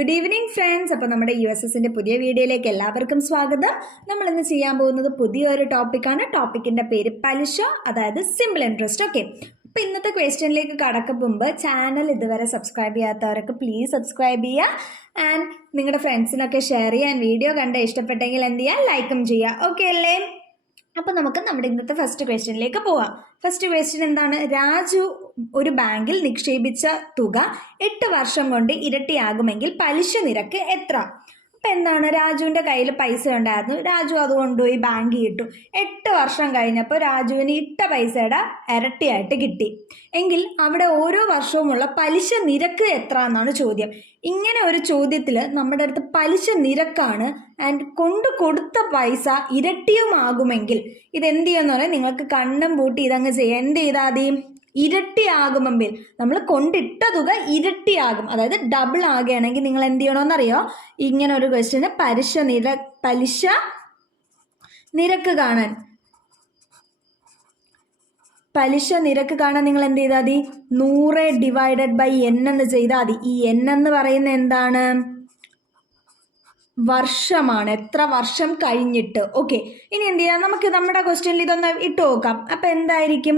Good evening friends. അപ്പോൾ നമ്മുടെ USSന്റെ പുതിയ വീഡിയോയിലേക്ക് എല്ലാവർക്കും സ്വാഗതം. നമ്മൾ ഇന്ന് ചെയ്യാൻ പോകുന്നത് പുതിയൊരു ടോപ്പിക്കാണ്. ടോപ്പിക്കിന്റെ പേര് പലിശ, അതായത് സിമ്പിൾ ഇൻട്രസ്റ്റ്. ഓക്കെ, അപ്പോൾ ഇന്നത്തെ ക്വസ്റ്റ്യനിലേക്ക് കടക്കും മുമ്പ് ചാനൽ ഇതുവരെ സബ്സ്ക്രൈബ് ചെയ്യാത്തവരൊക്കെ പ്ലീസ് സബ്സ്ക്രൈബ് ചെയ്യുക ആൻഡ് നിങ്ങളുടെ ഫ്രണ്ട്സിനൊക്കെ ഷെയർ ചെയ്യാൻ. വീഡിയോ കണ്ട് ഇഷ്ടപ്പെട്ടെങ്കിൽ എന്ത് ചെയ്യുക, ലൈക്കും ചെയ്യുക. ഓക്കെ അല്ലേ? അപ്പോൾ നമുക്ക് നമ്മുടെ ഇന്നത്തെ ഫസ്റ്റ് ക്വസ്റ്റ്യനിലേക്ക് പോവാം. ഫസ്റ്റ് ക്വസ്റ്റ്യൻ എന്താണ്? രാജു ഒരു ബാങ്കിൽ നിക്ഷേപിച്ച തുക 8 വർഷം കൊണ്ട് ഇരട്ടിയാകുമെങ്കിൽ പലിശ നിരക്ക് എത്ര? അപ്പം എന്താണ്, രാജുവിൻ്റെ കയ്യിൽ പൈസ ഉണ്ടായിരുന്നു, രാജു അത് കൊണ്ടുപോയി ബാങ്കിൽ ഇട്ടു. 8 വർഷം കഴിഞ്ഞപ്പോൾ രാജുവിന് ഇട്ട പൈസയുടെ ഇരട്ടിയായിട്ട് കിട്ടി എങ്കിൽ അവിടെ ഓരോ വർഷവുമുള്ള പലിശ നിരക്ക് എത്ര എന്നാണ് ചോദ്യം. ഇങ്ങനെ ഒരു ചോദ്യത്തിൽ നമ്മുടെ അടുത്ത് പലിശ നിരക്കാണ് ആൻഡ് കൊടുത്ത പൈസ ഇരട്ടിയുമാകുമെങ്കിൽ ഇതെന്ത് ചെയ്യുമെന്ന് പറയാം, നിങ്ങൾക്ക് കണ്ണും പൂട്ടി ഇതങ്ങ് ചെയ്യാം. എന്ത് ചെയ്താൽ മതി? ഇരട്ടിയാകുമെങ്കിൽ നമ്മൾ കൊണ്ടിട്ട തുക ഇരട്ടിയാകും, അതായത് ഡബിൾ ആകുകയാണെങ്കിൽ നിങ്ങൾ എന്ത് ചെയ്യണമെന്നറിയോ? ഇങ്ങനെ ഒരു ക്വസ്റ്റ്യന് പലിശ നിരക്ക് കാണാൻ നിങ്ങൾ എന്ത് ചെയ്താൽ മതി? 100/n എന്ന് ചെയ്താൽ മതി. ഈ n എന്ന് പറയുന്നത് എന്താണ്? വർഷമാണ്, എത്ര വർഷം കഴിഞ്ഞിട്ട്. ഓക്കെ, ഇനി എന്ത് ചെയ്യാം, നമുക്ക് നമ്മുടെ ക്വസ്റ്റ്യനിൽ ഇതൊന്ന് ഇട്ട് നോക്കാം. അപ്പം എന്തായിരിക്കും?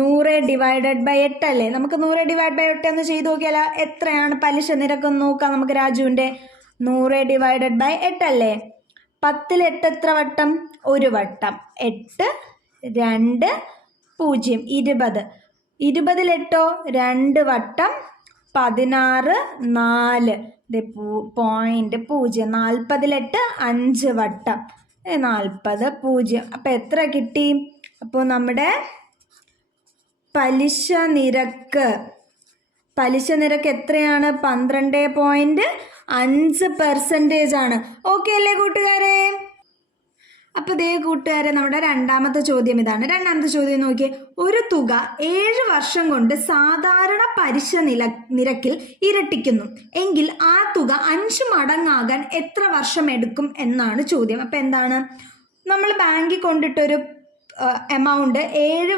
100/8 അല്ലേ? നമുക്ക് 100/8 ഒന്ന് ചെയ്ത് നോക്കിയാലോ? എത്രയാണ് പലിശ നിരക്ക് നോക്കാം നമുക്ക്. രാജുവിൻ്റെ 100/8 അല്ലേ? 10ൽ 8 എത്ര വട്ടം? ഒരു വട്ടം. 8 2 0 20. 20ൽ 8 2 വട്ടം. 16 4 0.0. 40ൽ 8 5 വട്ടം. 40 0. അപ്പം എത്ര കിട്ടി? അപ്പോൾ നമ്മുടെ പലിശ നിരക്ക് എത്രയാണ്? 12.5% ആണ്. ഓക്കെ അല്ലേ കൂട്ടുകാരെ? അപ്പോൾ ദേ കൂട്ടുകാരെ, നമ്മുടെ രണ്ടാമത്തെ ചോദ്യം ഇതാണ്. രണ്ടാമത്തെ ചോദ്യം നോക്കിയേ. ഒരു തുക 7 വർഷം കൊണ്ട് സാധാരണ പലിശ നിരക്കിൽ ഇരട്ടിക്കുന്നു എങ്കിൽ ആ തുക 5 മടങ്ങാകാൻ എത്ര വർഷം എടുക്കും എന്നാണ് ചോദ്യം. അപ്പം എന്താണ്, നമ്മൾ ബാങ്കിൽ കൊണ്ടിട്ടൊരു എമൗണ്ട് 7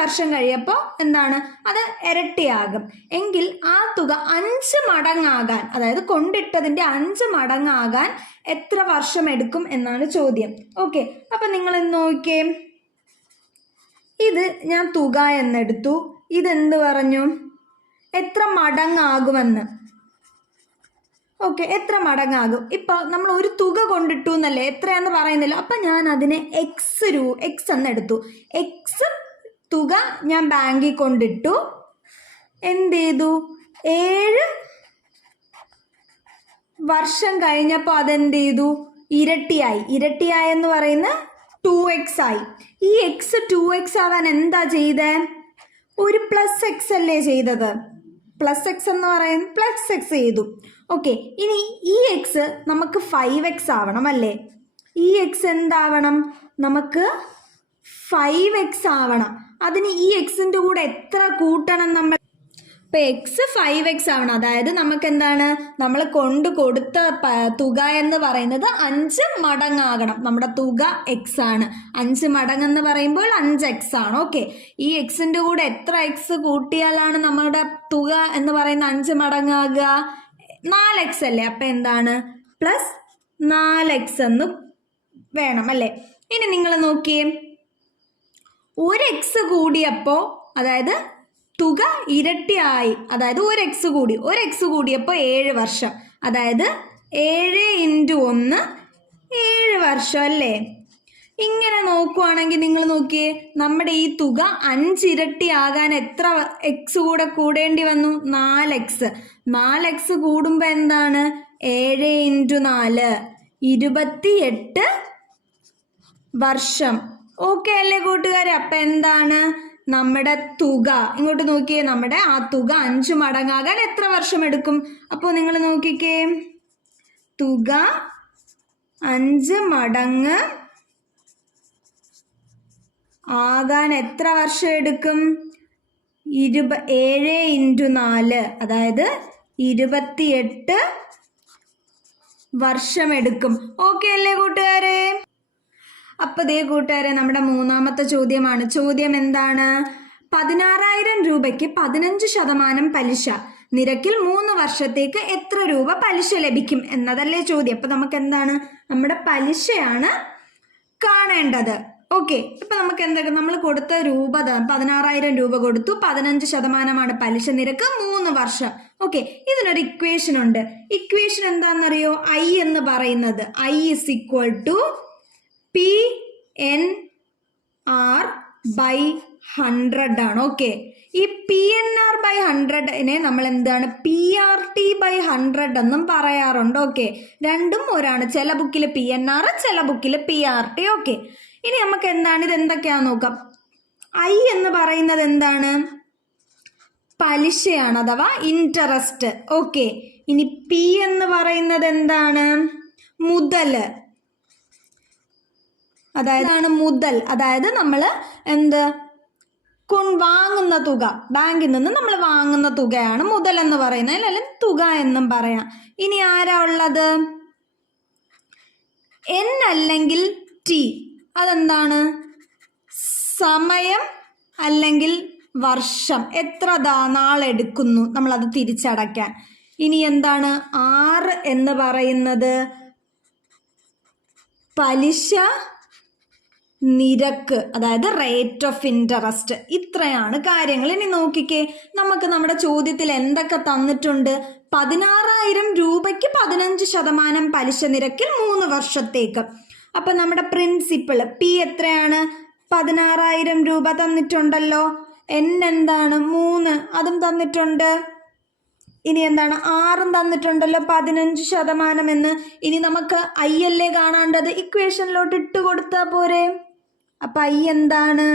വർഷം കഴിയപ്പോൾ എന്താണ്, അത് ഇരട്ടിയാകും എങ്കിൽ ആ തുക 5 മടങ്ങാകാൻ, അതായത് കൊണ്ടിട്ടതിൻ്റെ 5 മടങ്ങാകാൻ എത്ര വർഷം എടുക്കും എന്നാണ് ചോദ്യം. ഓക്കെ, അപ്പം നിങ്ങൾ നോക്കിയേ, ഇത് ഞാൻ തുക എന്നെടുത്തു, ഇതെന്ത് പറഞ്ഞു? എത്ര മടങ്ങാകുമെന്ന്. ഓക്കെ, എത്ര മടങ്ങാകും? ഇപ്പോൾ നമ്മൾ ഒരു തുക കൊണ്ടിട്ടു എന്നല്ലേ, എത്രയാന്ന് പറയുന്നില്ല. അപ്പം ഞാൻ അതിനെ എക്സ് എന്നെടുത്തു. എക്സ് തുക ഞാൻ ബാങ്കിൽ കൊണ്ടിട്ടു. എന്ത് ചെയ്തു? 7 വർഷം കഴിഞ്ഞപ്പോൾ അതെന്ത് ചെയ്തു? ഇരട്ടിയായെന്ന് പറയുന്നത് 2x ആയി. ഈ എക്സ് 2x ആവാൻ എന്താ ചെയ്തേ? ഒരു +x അല്ലേ ചെയ്തത്? +x എന്ന് പറയുന്നത് +x ചെയ്തു. ഓക്കെ, ഇനി ഈ എക്സ് നമുക്ക് 5x ആവണം അല്ലേ? ഈ എക്സ് എന്താവണം? നമുക്ക് 5x ആവണം. അതിന് ഈ എക്സിൻ്റെ കൂടെ എത്ര കൂട്ടണം നമ്മൾ? ഇപ്പം എക്സ് 5x ആവണം. അതായത് നമുക്ക് എന്താണ്, നമ്മൾ കൊടുത്ത തുക എന്ന് പറയുന്നത് 5 മടങ്ങാകണം. നമ്മുടെ തുക x ആണ്. 5 മടങ്ങെന്ന് പറയുമ്പോൾ 5x ആണ്. ഓക്കെ, ഈ എക്സിൻ്റെ കൂടെ എത്ര എക്സ് കൂട്ടിയാലാണ് നമ്മുടെ തുക എന്ന് പറയുന്ന 5 മടങ്ങാകുക? 4x അല്ലേ? അപ്പം എന്താണ്, +4x എന്ന് വേണം അല്ലേ? ഇനി നിങ്ങൾ നോക്കിയേ, ഒരു എക്സ് കൂടിയപ്പോൾ, അതായത് തുക ഇരട്ടിയായി, അതായത് ഒരു എക്സ് കൂടിയപ്പോൾ 7 വർഷം, അതായത് 7 × 1 7 വർഷം അല്ലേ? ഇങ്ങനെ നോക്കുവാണെങ്കിൽ നിങ്ങൾ നോക്കിയേ, നമ്മുടെ ഈ തുക 5 ഇരട്ടിയാകാൻ എത്ര എക്സ് കൂടേണ്ടി വന്നു? 4x കൂടുമ്പോൾ എന്താണ്? 7 × 4 28 വർഷം. ഓക്കെ അല്ലേ കൂട്ടുകാരെ? അപ്പം എന്താണ് നമ്മുടെ തുക? ഇങ്ങോട്ട് നോക്കിയേ, നമ്മുടെ ആ തുക 5 മടങ്ങാകാൻ എത്ര വർഷം എടുക്കും? അപ്പോൾ നിങ്ങൾ നോക്കിക്കേ, തുക 5 മടങ്ങ് ആകാൻ എത്ര വർഷം എടുക്കും? 7 × 4 അതായത് 28 വർഷം എടുക്കും. ഓക്കെ അല്ലേ കൂട്ടുകാരെ? അപ്പോൾ ദേ കൂട്ടുകാരെ, നമ്മുടെ മൂന്നാമത്തെ ചോദ്യമാണ്. ചോദ്യം എന്താണ്? 16,000 രൂപയ്ക്ക് 15% പലിശ നിരക്കിൽ 3 വർഷത്തേക്ക് എത്ര രൂപ പലിശ ലഭിക്കും എന്നതല്ലേ ചോദ്യം. അപ്പൊ നമുക്ക് എന്താണ്, നമ്മുടെ പലിശയാണ് കാണേണ്ടത്. ഓക്കെ, ഇപ്പൊ നമുക്ക് എന്തൊക്കെ, നമ്മൾ കൊടുത്ത രൂപ 16,000 രൂപ കൊടുത്തു, 15% പലിശ നിരക്ക്, 3 വർഷം. ഓക്കെ, ഇതിനൊരു ഇക്വേഷൻ ഉണ്ട്. ഇക്വേഷൻ എന്താണെന്നറിയോ? ഐ എന്ന് പറയുന്നത് I is equal to PNR/100 ആണ്. ഓക്കെ, ഈ PNR/100നെ നമ്മൾ എന്താണ് PRT/100 എന്നും പറയാറുണ്ട്. ഓക്കെ, രണ്ടും ഒരാണ്. ചില ബുക്കിൽ PNR, ചില ബുക്കിൽ PRT. ഓക്കെ, ഇനി നമുക്ക് എന്താണ്, ഇത് എന്തൊക്കെയാണെന്ന് നോക്കാം. ഐ എന്ന് പറയുന്നത് എന്താണ്? പലിശയാണ്, അഥവാ ഇൻട്രസ്റ്റ്. ഓക്കെ, ഇനി പി എന്ന് പറയുന്നത് എന്താണ്? മുതല്, അതായത് മുതൽ, അതായത് നമ്മൾ എന്ത് വാങ്ങുന്ന തുക, ബാങ്കിൽ നിന്ന് നമ്മൾ വാങ്ങുന്ന തുകയാണ് മുതൽ എന്ന് പറയുന്നത്, അല്ലെങ്കിൽ തുക എന്നും പറയാം. ഇനി ആരാ ഉള്ളത്? എൻ അല്ലെങ്കിൽ ടി, അതെന്താണ്? സമയം അല്ലെങ്കിൽ വർഷം, എത്ര നാളെടുക്കുന്നു നമ്മളത് തിരിച്ചടയ്ക്കാൻ. ഇനി എന്താണ്? ആർ എന്ന് പറയുന്നത് പലിശ നിരക്ക്, അതായത് റേറ്റ് ഓഫ് ഇൻട്രസ്റ്റ്. ഇത്രയാണ് കാര്യങ്ങൾ. ഇനി നോക്കിക്കേ, നമുക്ക് നമ്മുടെ ചോദ്യത്തിൽ എന്തൊക്കെ തന്നിട്ടുണ്ട്? 16,000 രൂപയ്ക്ക് 15% പലിശ നിരക്കിൽ 3 വർഷത്തേക്ക്. അപ്പൊ നമ്മുടെ പ്രിൻസിപ്പിൾ പി എത്രയാണ്? 16,000 രൂപ തന്നിട്ടുണ്ടല്ലോ. എൻ എന്താണ്? 3, അതും തന്നിട്ടുണ്ട്. ഇനി എന്താണ്? ആറും തന്നിട്ടുണ്ടല്ലോ, 15% എന്ന്. ഇനി നമുക്ക് ഐ അല്ലേ കാണേണ്ടത്, ഇക്വേഷനിലോട്ട് ഇട്ട് കൊടുത്താൽ പോരെ. അപ്പൊ ഐ എന്താണ്?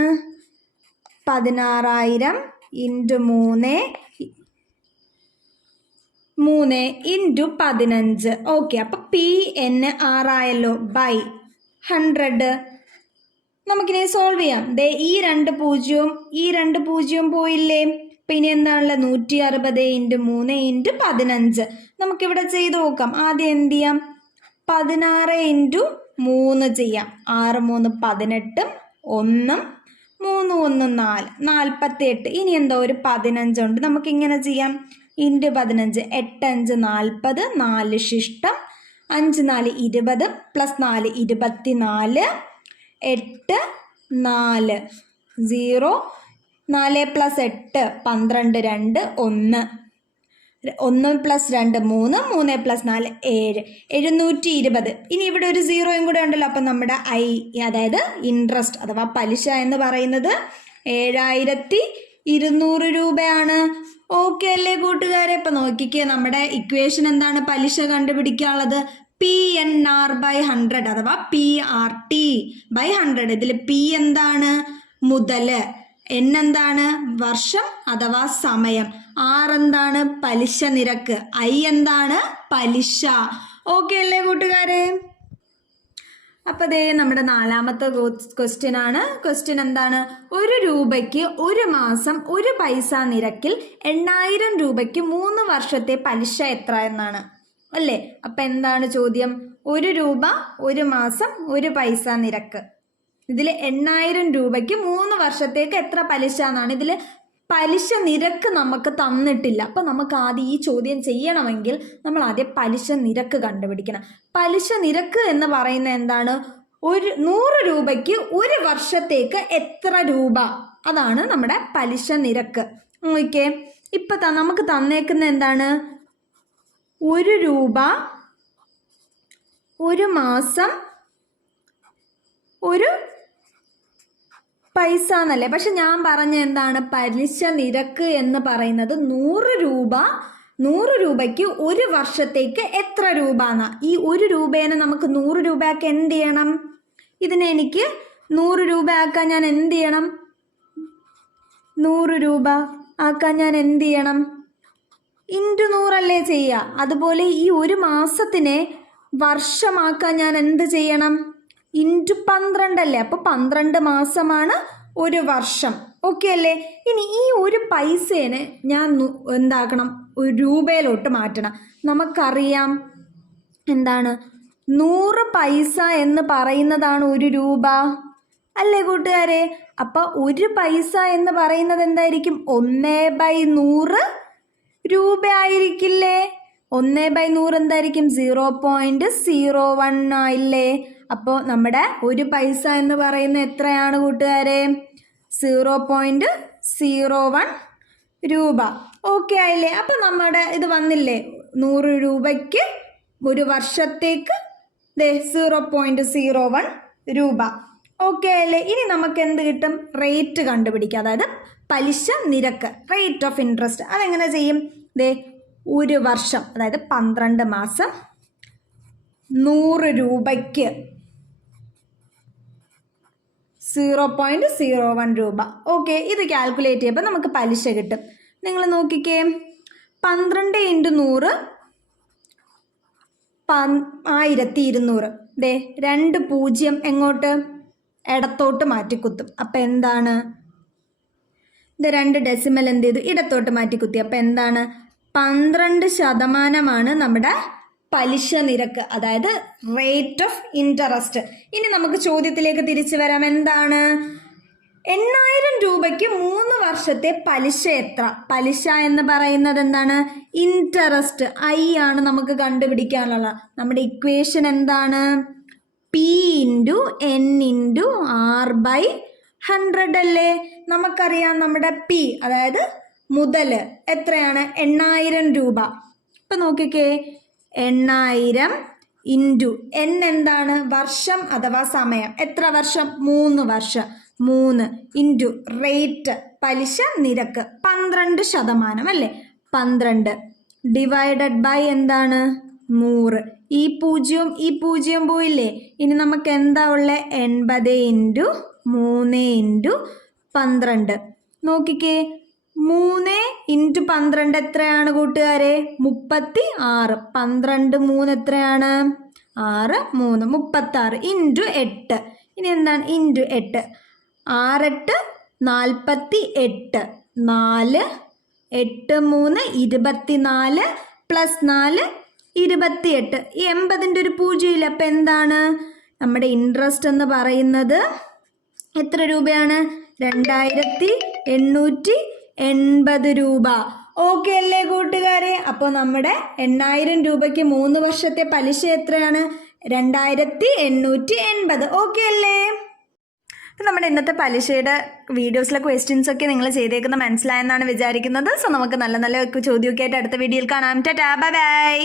16,000 ഇൻറ്റു 3 ഇൻറ്റു 15. ഓക്കെ, അപ്പൊ PNR ആയല്ലോ ബൈ 100. നമുക്കിനി സോൾവ് ചെയ്യാം. ഈ 2 പൂജ്യവും ഈ 2 പൂജ്യവും പോയില്ലേ. ഇനി എന്താണല്ലോ? 160 ഇൻറ്റു 3 ഇൻറ്റു 15. നമുക്കിവിടെ ചെയ്ത് നോക്കാം. ആദ്യം എന്ത് ചെയ്യാം? 16 ഇൻറ്റു 3 ചെയ്യാം. 6 3 18, 1 3 1 4 48. ഇനി എന്താ? ഒരു 15 ഉണ്ട്. നമുക്കിങ്ങനെ ചെയ്യാം. ഇൻറ്റു 15, 8 5 40, 4 ശിഷ്ടം, 5 4 20, പ്ലസ് 4 24, 8 4 0, 4 പ്ലസ് 8 12, 2 1, 1 പ്ലസ് 2 3, 3 പ്ലസ് 4 7, 720. ഇനി ഇവിടെ ഒരു 0യും കൂടെ ഉണ്ടല്ലോ. അപ്പം നമ്മുടെ ഐ, അതായത് ഇൻട്രസ്റ്റ് അഥവാ പലിശ എന്ന് പറയുന്നത് 7,200 രൂപയാണ്. ഓക്കെ അല്ലേ കൂട്ടുകാരെ? ഇപ്പം നോക്കിക്കേ, നമ്മുടെ ഇക്വേഷൻ എന്താണ്? പലിശ കണ്ടുപിടിക്കാനുള്ളത് PNR/100 അഥവാ PRT/100. ഇതിൽ പി എന്താണ്? മുതല്, എൻ എന്താണ്? വർഷം അഥവാ സമയം, ആർ എന്താണ്? പലിശ നിരക്ക്, ഐ എന്താണ്? പലിശ. ഓക്കെ അല്ലേ കൂട്ടുകാരെ? അപ്പൊ ദേ നമ്മുടെ 4ാമത്തെ ക്വസ്റ്റ്യൻ ആണ്. ക്വസ്റ്റ്യൻ എന്താണ്? 1 രൂപയ്ക്ക് 1 മാസം 1 പൈസ നിരക്കിൽ 8,000 രൂപയ്ക്ക് 3 വർഷത്തെ പലിശ എത്ര എന്നാണ് അല്ലേ. അപ്പൊ എന്താണ് ചോദ്യം? 1 രൂപ 1 മാസം 1 പൈസ നിരക്ക്. ഇതിൽ 8,000 രൂപയ്ക്ക് 3 വർഷത്തേക്ക് എത്ര പലിശ എന്നാണ്. ഇതിൽ പലിശ നിരക്ക് നമുക്ക് തന്നിട്ടില്ല. അപ്പം നമുക്ക് ആദ്യം ഈ ചോദ്യം ചെയ്യണമെങ്കിൽ നമ്മൾ ആദ്യം പലിശ നിരക്ക് കണ്ടുപിടിക്കണം. പലിശ നിരക്ക് എന്ന് പറയുന്നത് എന്താണ്? 100 രൂപയ്ക്ക് 1 വർഷത്തേക്ക് എത്ര രൂപ, അതാണ് നമ്മുടെ പലിശ നിരക്ക്. ഓക്കെ, ഇപ്പൊ നമുക്ക് തന്നേക്കുന്ന എന്താണ്? 1 രൂപ 1 മാസം 1 പൈസ എന്നല്ലേ. പക്ഷെ ഞാൻ പറഞ്ഞ എന്താണ്? പലിശ നിരക്ക് എന്ന് പറയുന്നത് 100 രൂപയ്ക്ക് 1 വർഷത്തേക്ക് എത്ര രൂപ എന്നാ. ഈ 1 രൂപേനെ നമുക്ക് 100 രൂപയാക്കി എന്ത് ചെയ്യണം? ഇതിനെ എനിക്ക് 100 രൂപ ആക്കാൻ ഞാൻ എന്ത് ചെയ്യണം? 100 രൂപ ആക്കാൻ ഞാൻ എന്ത് ചെയ്യണം? ഇൻറ്റു 100 അല്ലേ ചെയ്യുക. അതുപോലെ ഈ 1 മാസത്തിനെ വർഷമാക്കാൻ ഞാൻ എന്ത് ചെയ്യണം? ഇൻറ്റു 12 അല്ലേ. അപ്പോൾ 12 മാസമാണ് 1 വർഷം. ഓക്കെ അല്ലേ? ഇനി ഈ 1 പൈസേനെ ഞാൻ എന്താക്കണം? 1 രൂപയിലോട്ട് മാറ്റണം. നമുക്കറിയാം എന്താണ്? 100 പൈസ എന്ന് പറയുന്നതാണ് 1 രൂപ അല്ലേ കൂട്ടുകാരെ? അപ്പം 1 പൈസ എന്ന് പറയുന്നത് എന്തായിരിക്കും? 1/100 രൂപ ആയിരിക്കില്ലേ? 1/100 എന്തായിരിക്കും? 0.01 ആയില്ലേ? അപ്പോൾ നമ്മുടെ 1 പൈസ എന്ന് പറയുന്നത് എത്രയാണ് കൂട്ടുകാരെ? 0.01 രൂപ. ഓക്കെ ആയില്ലേ? അപ്പോൾ നമ്മുടെ ഇത് വന്നില്ലേ? 100 രൂപയ്ക്ക് ഒരു വർഷത്തേക്ക് 0.01 രൂപ. ഓക്കെ അല്ലേ? ഇനി നമുക്ക് എന്ത് കിട്ടും? റേറ്റ് കണ്ടുപിടിക്കുക, അതായത് പലിശ നിരക്ക്, റേറ്റ് ഓഫ് ഇൻട്രസ്റ്റ്. അതെങ്ങനെ ചെയ്യും? ഒരു വർഷം, അതായത് 12 മാസം 100 രൂപയ്ക്ക് 0.01 രൂപ. ഓക്കെ, ഇത് കാൽക്കുലേറ്റ് ചെയ്യുമ്പോൾ നമുക്ക് പലിശ കിട്ടും. നിങ്ങൾ നോക്കിക്കേ, 12 × 100 1200. 2 0 എങ്ങോട്ട്? ഇടത്തോട്ട് മാറ്റിക്കുത്തും. അപ്പം എന്താണ്? ഇത് 2 ഡെസിമൽ എന്ത് ചെയ്തു? ഇടത്തോട്ട് മാറ്റിക്കുത്തി. അപ്പം എന്താണ്? 12% നമ്മുടെ പലിശ നിരക്ക്, അതായത് റേറ്റ് ഓഫ് ഇൻട്രസ്റ്റ്. ഇനി നമുക്ക് ചോദ്യത്തിലേക്ക് തിരിച്ചു വരാം. എന്താണ്? 8000 രൂപയ്ക്ക് 3 വർഷത്തെ പലിശ എത്ര? പലിശ എന്ന് പറയുന്നത് എന്താണ്? ഇൻട്രസ്റ്റ്. ഐ ആണ് നമുക്ക് കണ്ടുപിടിക്കാനുള്ള. നമ്മുടെ ഇക്വേഷൻ എന്താണ്? P × N × R/100 അല്ലേ? നമുക്കറിയാം നമ്മുടെ P, അതായത് മുതൽ എത്രയാണ്? 8000 രൂപ. ഇപ്പം നോക്കിക്കേ, 8000 × N എന്താണ്? വർഷം അഥവാ സമയം. എത്ര വർഷം? 3 വർഷം. 3 × റേറ്റ്, പലിശ നിരക്ക് 12% അല്ലേ? 12 ഡിവൈഡഡ് ബൈ എന്താണ്? 100. ഈ 0 പോയില്ലേ? ഇനി നമുക്ക് എന്താ ഉള്ളത്? 80 × 3 × 12. നോക്കിക്കേ, 3 × 12 എത്രയാണ് കൂട്ടുകാരെ? 36. 12 3 എത്രയാണ്? 6 3 36 × 8. ഇനി എന്താണ്? × 8. 6 8 48. 4 8 3 24 + 4 28. ഈ 80ൻ്റെ ഒരു 0 ഇല്ല. അപ്പം എന്താണ്? നമ്മുടെ ഇൻട്രസ്റ്റ് എന്ന് പറയുന്നത് എത്ര രൂപയാണ്? 2880 രൂപ. ഓക്കെ അല്ലേ കൂട്ടുകാരെ? അപ്പോൾ നമ്മുടെ 8000 രൂപയ്ക്ക് 3 വർഷത്തെ പലിശ എത്രയാണ്? 2880. ഓക്കെ അല്ലേ? നമ്മുടെ ഇന്നത്തെ പലിശയുടെ വീഡിയോസിലെ ക്വസ്റ്റ്യൻസ് ഒക്കെ നിങ്ങൾ ചെയ്തേക്കുന്ന മനസ്സിലായെന്നാണ് വിചാരിക്കുന്നത്. സോ നമുക്ക് നല്ല നല്ല ചോദ്യമൊക്കെ ആയിട്ട് അടുത്ത വീഡിയോയിൽ കാണാം. Tata, bye bye.